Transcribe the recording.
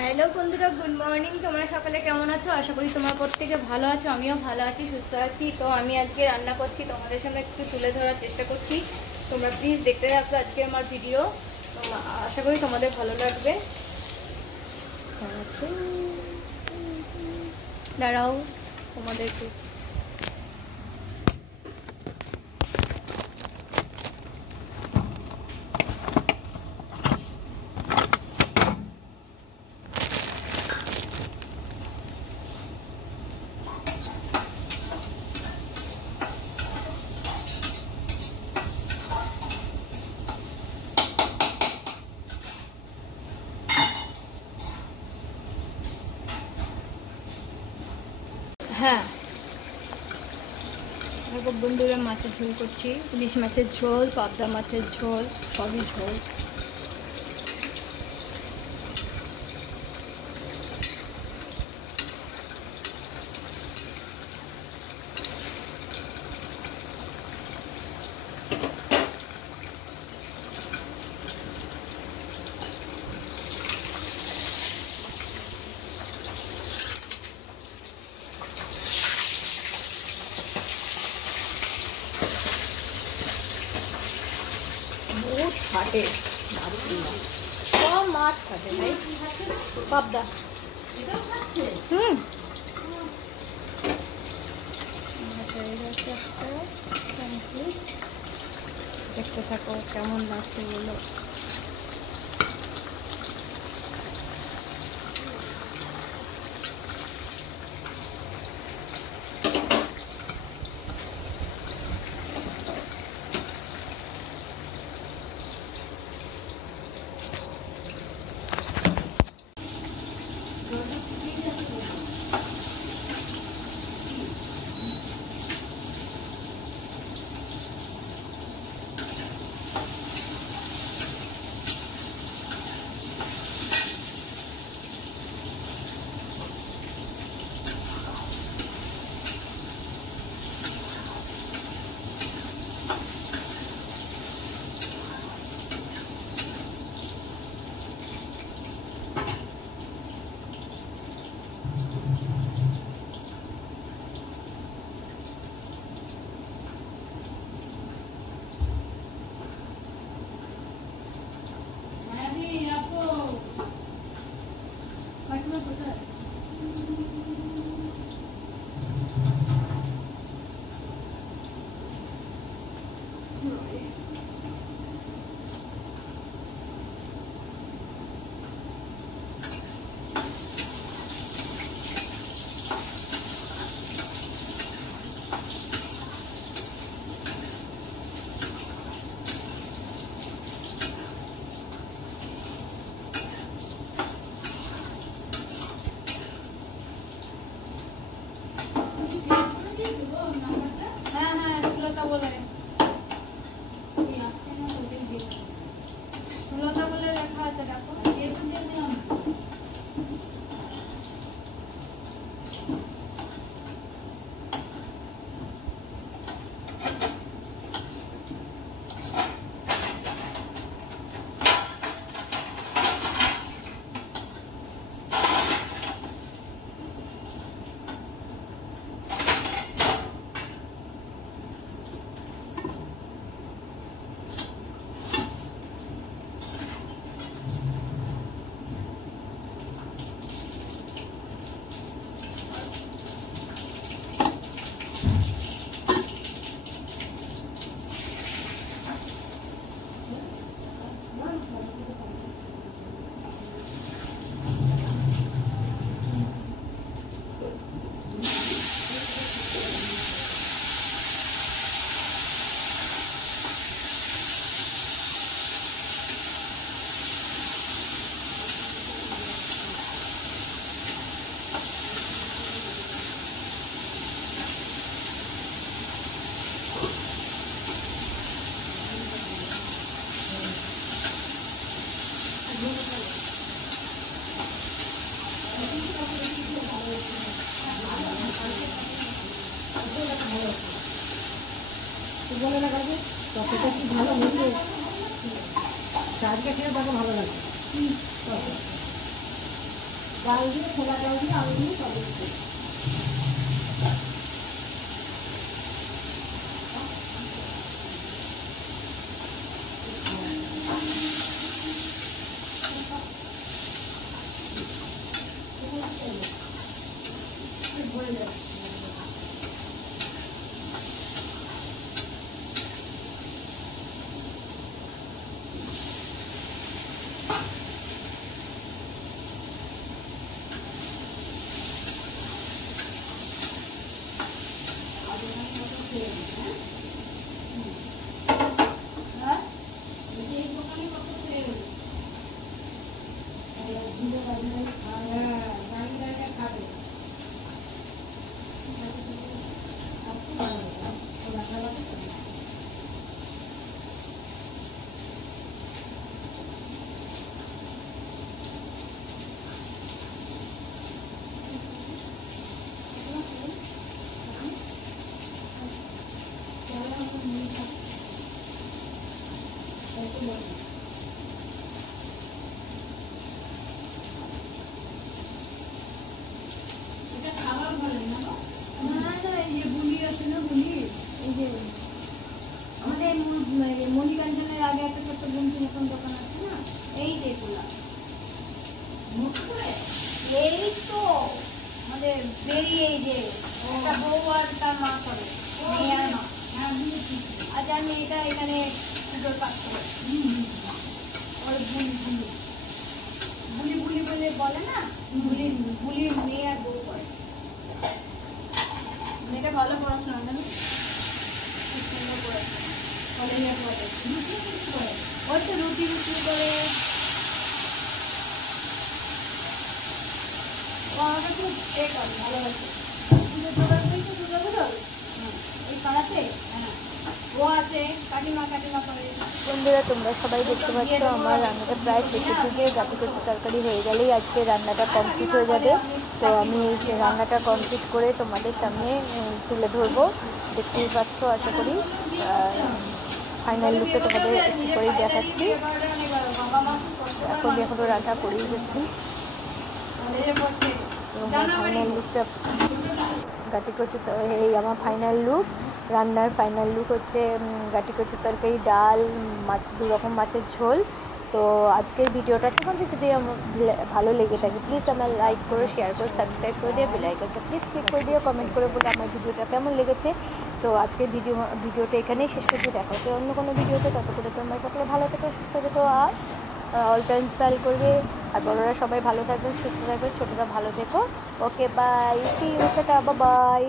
Hello বন্ধুরা, good morning. তোমরা সকালে কেমন আছো? আশা করি তোমরা প্রত্যেকে ভালো আছো। আমিও ভালো আছি, সুস্থ আছি। তো আমি আজকে রান্না করছি, তোমাদের সামনে একটু তুলে ধরার চেষ্টা করছি। তোমরা প্লিজ দেখতে থাকো আজকে আমার ভিডিও। আশা করি তোমাদের ভালো লাগবে। দাঁড়াও তোমাদেরকে হ্যাঁ বন্ধুরা, মাছের ঝোল করছি। ইলিশ মাছের ঝোল, পাবদা মাছের ঝোল, সবই ঝোল। বহুত ফাটে, সব মাছ ফাটে ভাই। পাবদা দেখতে থাকো কেমন লাগছে বলো। বলে না কাজে কতটা কি ভালো হয়েছে, আজকে খেয়ে দেখো ভালো লাগছে। ডাল দিয়ে ছোলা ডাল দিয়ে আলু দিয়ে সব দিচ্ছি। আমাদের মণিকাঞ্চনের আগে একটা ছোট্ট বন্ধু মতন দোকান আছে না, এই যেগুলা এই তো আমাদের বেরিয়ে এই যে একটা বউ আর তার মা করে আজ আমি এটা এখানে পুজোর পাঠ করে বুলি বুলি বুলি বুলি বলে বলে না, বুলি বুলি মেয়ে আর বউ করে। মেয়েটা ভালো পড়াশোনা জানো, খুব সুন্দর পড়াশোনা, কলেজে পড়ে, ওই তো রুটি বিক্রি করে। ও আমাকে খুব এ করে ভালোবাসে। পুজো জোগাড় করেছে, পুজো জোগাড় এই পাড়াতে ও আছে, কাকিমা কাকিমা করে। বন্ধুরা তোমরা সবাই দেখতে পাচ্ছ আমার রান্নাটা প্রায় শেষের দিকে, গাটি কচি তরকারি হয়ে গেলেই আজকে রান্নাটা কমপ্লিট হয়ে যাবে। তো আমি রান্নাটা কমপ্লিট করে তোমাদের সামনে তুলে ধরবো, দেখতেই পাচ্ছ। আশা করি ফাইনাল লুকটা তোমাদের একটু করেই দেখাচ্ছি। এখনো রান্না করেই যাচ্ছি এবং ফাইনাল লুকটা গাটি কচি, এই আমার ফাইনাল লুক, রান্নার ফাইনাল লুক হচ্ছে গাটি কচি তরকারি, ডাল, মাছ, 2 রকম মাছের ঝোল। তো আজকের ভিডিওটা তোমাদের যদি ভালো লেগে থাকে প্লিজ আমার লাইক করো, শেয়ার করো, সাবস্ক্রাইব করে দিও, বেল আইকনটা প্লিজ ক্লিক করে দিও, কমেন্ট করে বলে আমার ভিডিওটা কেমন লেগেছে। তো আজকের ভিডিওটা এখানেই শেষ করছি, দেখা হচ্ছে অন্য কোনো ভিডিওতে। ততক্ষণে তোমরা সকলে ভালো থেকো, সুস্থ থেকো, আর অল টাইম স্টাইল করবে। আর বড়রা সবাই ভালো থাকবে, সুস্থ থাকবে, ছোটরা ভালো থেকো। Okay bye, see you, tata, bye by.